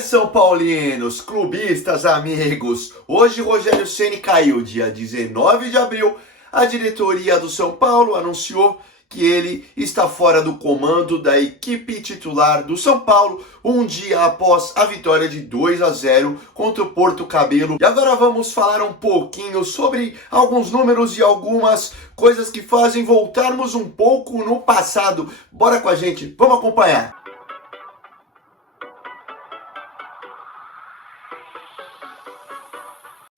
São Paulinos, clubistas, amigos. Hoje Rogério Ceni caiu, dia 19 de abril. A diretoria do São Paulo anunciou que ele está fora do comando da equipe titular do São Paulo, um dia após a vitória de 2-0 contra o Porto Cabelo. E agora vamos falar um pouquinho sobre alguns números e algumas coisas que fazem voltarmos um pouco no passado. Bora com a gente, vamos acompanhar.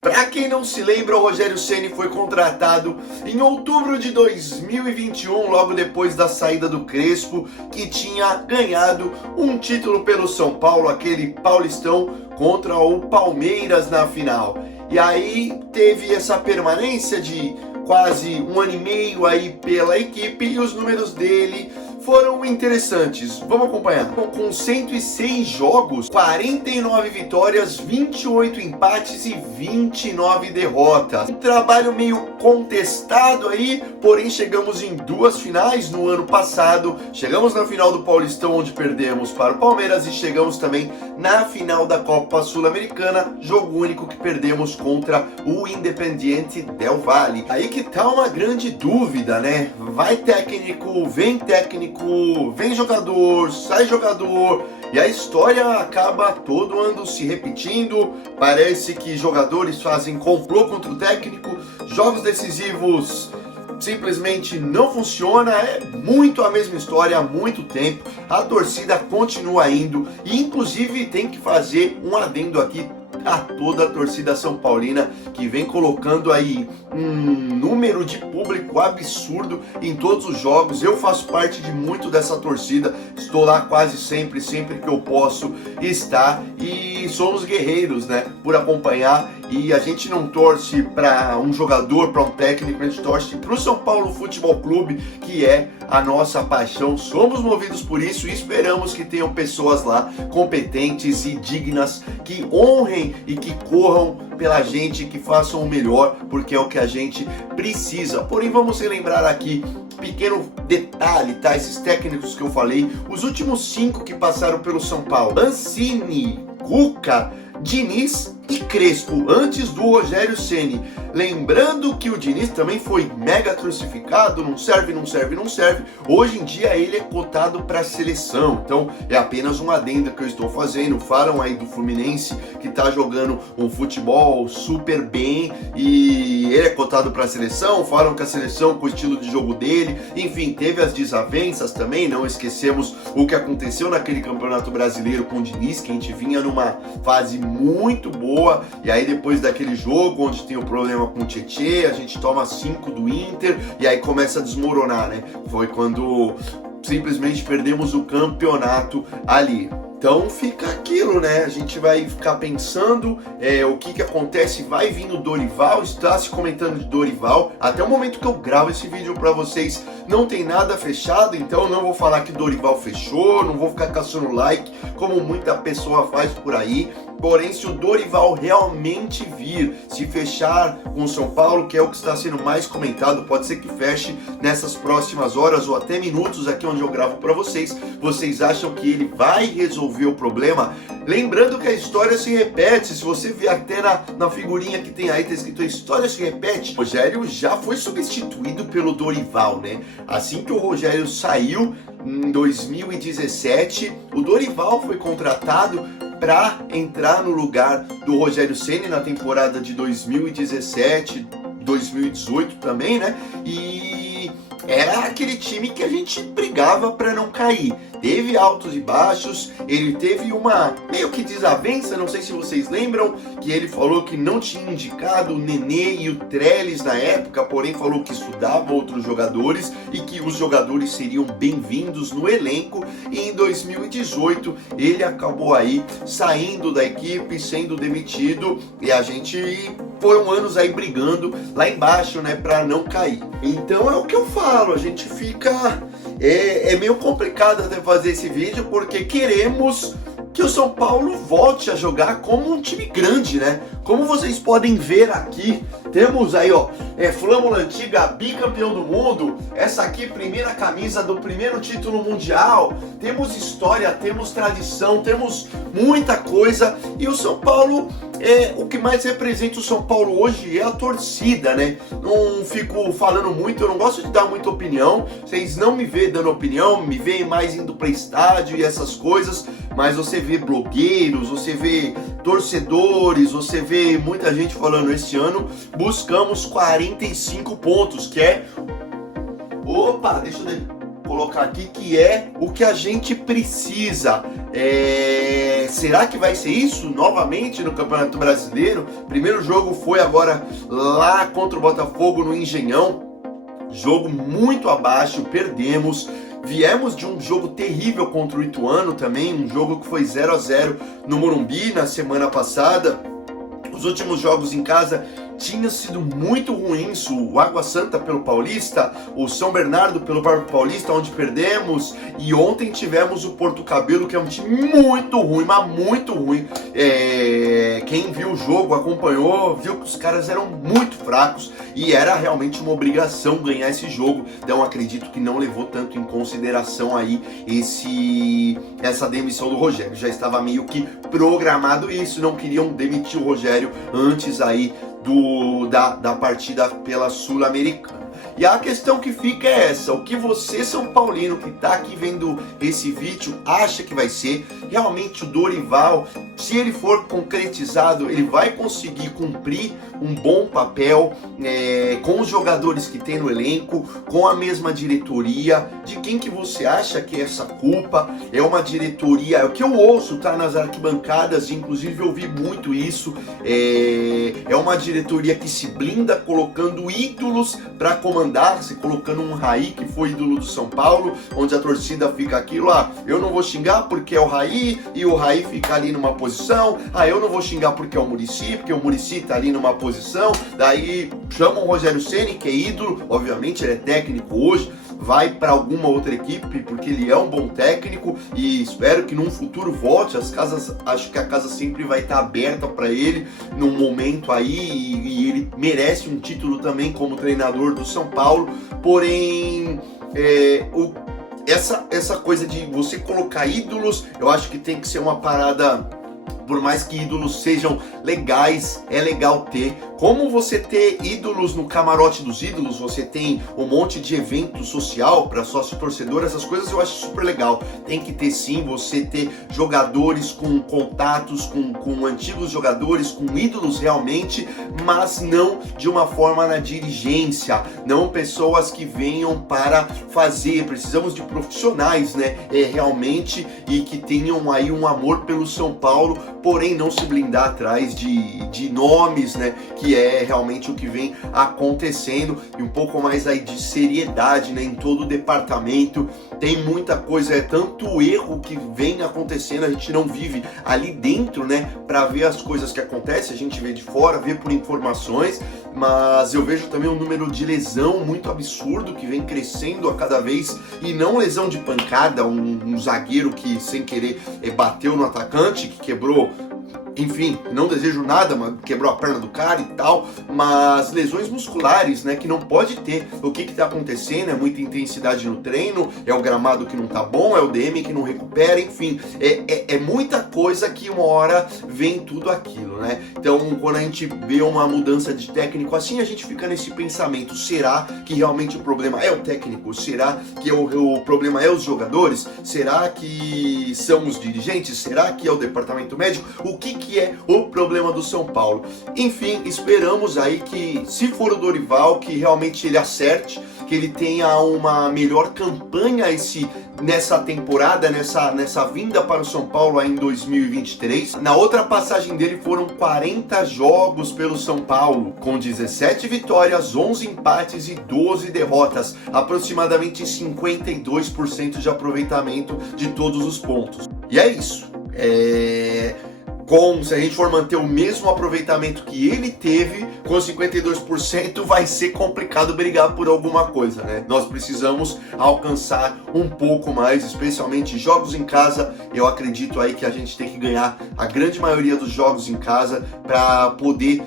Para quem não se lembra, o Rogério Ceni foi contratado em outubro de 2021, logo depois da saída do Crespo, que tinha ganhado um título pelo São Paulo, aquele Paulistão contra o Palmeiras na final. E aí teve essa permanência de quase um ano e meio aí pela equipe e os números dele foram interessantes. Vamos acompanhar. Com 106 jogos, 49 vitórias, 28 empates e 29 derrotas. Um trabalho meio contestado aí, porém chegamos em duas finais no ano passado. Chegamos na final do Paulistão, onde perdemos para o Palmeiras, e chegamos também na final da Copa Sul-Americana, jogo único que perdemos contra o Independiente del Valle. Aí que tá uma grande dúvida, né? Vai técnico, vem jogador, sai jogador, e a história acaba todo ano se repetindo. Parece que jogadores fazem complô contra o técnico, jogos decisivos simplesmente não funciona, é muito a mesma história há muito tempo. A torcida continua indo e inclusive tem que fazer um adendo aqui a toda a torcida São Paulina, que vem colocando aí um número de público absurdo em todos os jogos. Eu faço parte de muito dessa torcida, estou lá quase sempre que eu posso estar, e somos guerreiros, né, por acompanhar. E a gente não torce para um jogador, para um técnico, a gente torce para o São Paulo Futebol Clube, que é a nossa paixão. Somos movidos por isso e esperamos que tenham pessoas lá competentes e dignas, que honrem e que corram pela gente, que façam o melhor, porque é o que a gente precisa. Porém, vamos relembrar aqui, pequeno detalhe, tá? Esses técnicos que eu falei, os últimos 5 que passaram pelo São Paulo: Mancini, Cuca, Diniz e Crespo, antes do Rogério Ceni. Lembrando que o Diniz também foi mega crucificado, não serve. Hoje em dia ele é cotado para a seleção, então é apenas um adendo que eu estou fazendo. Falam aí do Fluminense, que tá jogando um futebol super bem e ele é cotado para a seleção. Falam que a seleção, com o estilo de jogo dele, enfim, teve as desavenças também. Não esquecemos o que aconteceu naquele Campeonato Brasileiro com o Diniz, que a gente vinha numa fase muito boa, e aí depois daquele jogo onde tem o problema com o Tietê, a gente toma 5 do Inter e aí começa a desmoronar, né? Foi quando simplesmente perdemos o campeonato ali. Então fica aquilo, né? A gente vai ficar pensando o que acontece. Vai vir o Dorival, está se comentando de Dorival. Até o momento que eu gravo esse vídeo para vocês, não tem nada fechado, então não vou falar que Dorival fechou, não vou ficar caçando like, como muita pessoa faz por aí. Porém, se o Dorival realmente vir, se fechar com o São Paulo, que é o que está sendo mais comentado, pode ser que feche nessas próximas horas ou até minutos aqui onde eu gravo para vocês. Vocês acham que ele vai resolver o problema? Lembrando que a história se repete. Se você ver até na figurinha que tem aí, tá escrito a história se repete. O Rogério já foi substituído pelo Dorival, né? Assim que o Rogério saiu em 2017, o Dorival foi contratado para entrar no lugar do Rogério Ceni na temporada de 2017, 2018 também, né? E era aquele time que a gente brigava para não cair. Teve altos e baixos, ele teve uma meio que desavença, não sei se vocês lembram, que ele falou que não tinha indicado o Nenê e o Trellis na época, porém falou que estudava outros jogadores e que os jogadores seriam bem-vindos no elenco. E em 2018 ele acabou aí saindo da equipe, sendo demitido, e a gente foram anos aí brigando lá embaixo, né, para não cair. Então é o que eu falo, a gente fica... É meio complicado até fazer esse vídeo, porque queremos que o São Paulo volte a jogar como um time grande, né? Como vocês podem ver aqui, Temos aí, ó, Flâmula Antiga, bicampeão do mundo. Essa aqui, primeira camisa do primeiro título mundial. Temos história, temos tradição, temos muita coisa. E o São Paulo, o que mais representa o São Paulo hoje é a torcida, né? Não fico falando muito, eu não gosto de dar muita opinião. Vocês não me veem dando opinião, me veem mais indo para estádio e essas coisas. Mas você vê blogueiros, você vê torcedores, você vê muita gente falando, este ano buscamos 45 pontos, que é... Opa, deixa eu colocar aqui, que é o que a gente precisa. Será que vai ser isso novamente no Campeonato Brasileiro? Primeiro jogo foi agora lá contra o Botafogo no Engenhão. Jogo muito abaixo, perdemos. Viemos de um jogo terrível contra o Ituano também, um jogo que foi 0-0 no Morumbi na semana passada. Os últimos jogos em casa tinham sido muito ruins, o Água Santa pelo Paulista, o São Bernardo pelo Paulista, onde perdemos, e ontem tivemos o Porto Cabelo, que é um time muito ruim, mas muito ruim. Quem viu o jogo, acompanhou, viu que os caras eram muito fracos e era realmente uma obrigação ganhar esse jogo. Então acredito que não levou tanto em consideração aí essa demissão do Rogério. Já estava meio que programado isso, não queriam demitir o Rogério antes aí da partida pela Sul-Americana. E a questão que fica é essa: o que você, São Paulino, que tá aqui vendo esse vídeo, acha que vai ser? Realmente o Dorival, se ele for concretizado, ele vai conseguir cumprir um bom papel com os jogadores que tem no elenco, com a mesma diretoria? De quem que você acha que é essa culpa? É uma diretoria, é o que eu ouço, tá, nas arquibancadas, inclusive eu ouvi muito isso, é uma diretoria que se blinda colocando ídolos para comandar, se colocando um Raí que foi ídolo do São Paulo, onde a torcida fica aquilo, eu não vou xingar porque é o Raí, e o Raí fica ali numa posição, eu não vou xingar porque é o Muricy, porque o Muricy tá ali numa posição, daí chamam o Rogério Ceni, que é ídolo, obviamente ele é técnico hoje, vai para alguma outra equipe, porque ele é um bom técnico e espero que num futuro volte. Acho que a casa sempre vai estar aberta para ele num momento aí, e ele merece um título também como treinador do São Paulo. Porém, essa coisa de você colocar ídolos, eu acho que tem que ser uma parada. Por mais que ídolos sejam legais, é legal ter. Como você ter ídolos no camarote dos ídolos, você tem um monte de evento social para sócio torcedor, essas coisas eu acho super legal. Tem que ter sim, você ter jogadores com contatos com antigos jogadores, com ídolos realmente, mas não de uma forma na dirigência, não pessoas que venham para fazer. Precisamos de profissionais, né, realmente, e que tenham aí um amor pelo São Paulo, porém não se blindar atrás de nomes, né, que é realmente o que vem acontecendo, e um pouco mais aí de seriedade, né, em todo o departamento. Tem muita coisa, tanto erro que vem acontecendo, a gente não vive ali dentro, né, para ver as coisas que acontecem, a gente vê de fora, vê por informações, mas eu vejo também um número de lesão muito absurdo que vem crescendo a cada vez, e não lesão de pancada, um zagueiro que sem querer bateu no atacante, que quebrou, enfim, não desejo nada, mas quebrou a perna do cara e tal, mas lesões musculares, né, que não pode ter. O que tá acontecendo? É muita intensidade no treino, é o gramado que não tá bom, é o DM que não recupera, enfim, é muita coisa que uma hora vem tudo aquilo, né? Então, quando a gente vê uma mudança de técnico assim, a gente fica nesse pensamento: será que realmente o problema é o técnico? Será que o problema é os jogadores? Será que são os dirigentes? Será que é o departamento médico? O que é o problema do São Paulo? Enfim, esperamos aí que, se for o Dorival, que realmente ele acerte, que ele tenha uma melhor campanha nessa temporada, nessa vinda para o São Paulo aí em 2023. Na outra passagem dele foram 40 jogos pelo São Paulo, com 17 vitórias, 11 empates e 12 derrotas, aproximadamente 52% de aproveitamento de todos os pontos. E é isso. Se a gente for manter o mesmo aproveitamento que ele teve, com 52%, vai ser complicado brigar por alguma coisa, né? Nós precisamos alcançar um pouco mais, especialmente jogos em casa. Eu acredito aí que a gente tem que ganhar a grande maioria dos jogos em casa para poder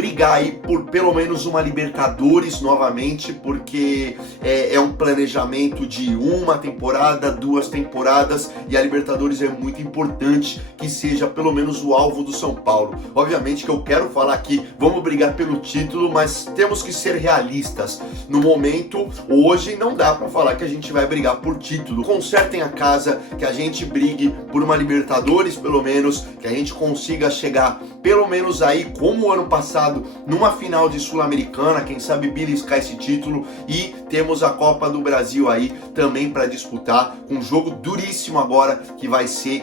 brigar aí por pelo menos uma Libertadores novamente, porque é um planejamento de uma temporada, 2 temporadas, e a Libertadores é muito importante que seja pelo menos o alvo do São Paulo. Obviamente que eu quero falar aqui, vamos brigar pelo título, mas temos que ser realistas. No momento, hoje, não dá pra falar que a gente vai brigar por título. Consertem a casa, que a gente brigue por uma Libertadores pelo menos, que a gente consiga chegar pelo menos aí, como o ano passado, numa final de Sul-Americana, quem sabe beliscar esse título, e temos a Copa do Brasil aí também para disputar, com um jogo duríssimo agora, que vai ser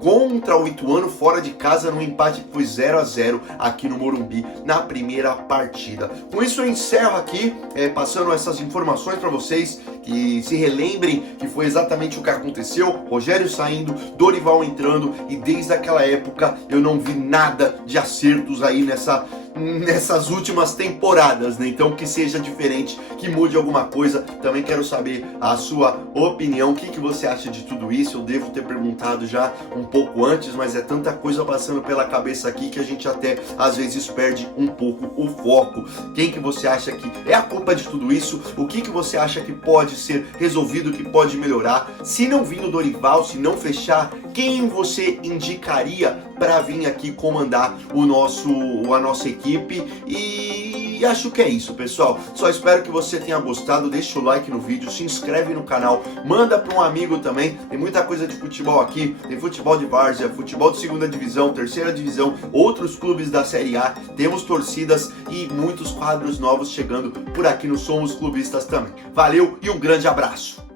contra o Ituano fora de casa, num empate que foi 0-0 aqui no Morumbi na primeira partida. Com isso eu encerro aqui, passando essas informações para vocês, que se relembrem que foi exatamente o que aconteceu. Rogério saindo, Dorival entrando, e desde aquela época eu não vi nada de acertos aí nessas últimas temporadas, né? Então que seja diferente, que mude alguma coisa. Também quero saber a sua opinião, o que você acha de tudo isso. Eu devo ter perguntado já um pouco antes, mas é tanta coisa passando pela cabeça aqui que a gente até às vezes perde um pouco o foco. Quem que você acha que é a culpa de tudo isso? O que você acha que pode ser resolvido, que pode melhorar? Se não vir o Dorival, se não fechar, quem você indicaria para vir aqui comandar a nossa equipe? E acho que é isso, pessoal. Só espero que você tenha gostado. Deixa o like no vídeo, se inscreve no canal, manda para um amigo também. Tem muita coisa de futebol aqui, tem futebol de várzea, futebol de segunda divisão, terceira divisão, outros clubes da Série A, temos torcidas e muitos quadros novos chegando por aqui no Somos Clubistas também. Valeu e um grande abraço!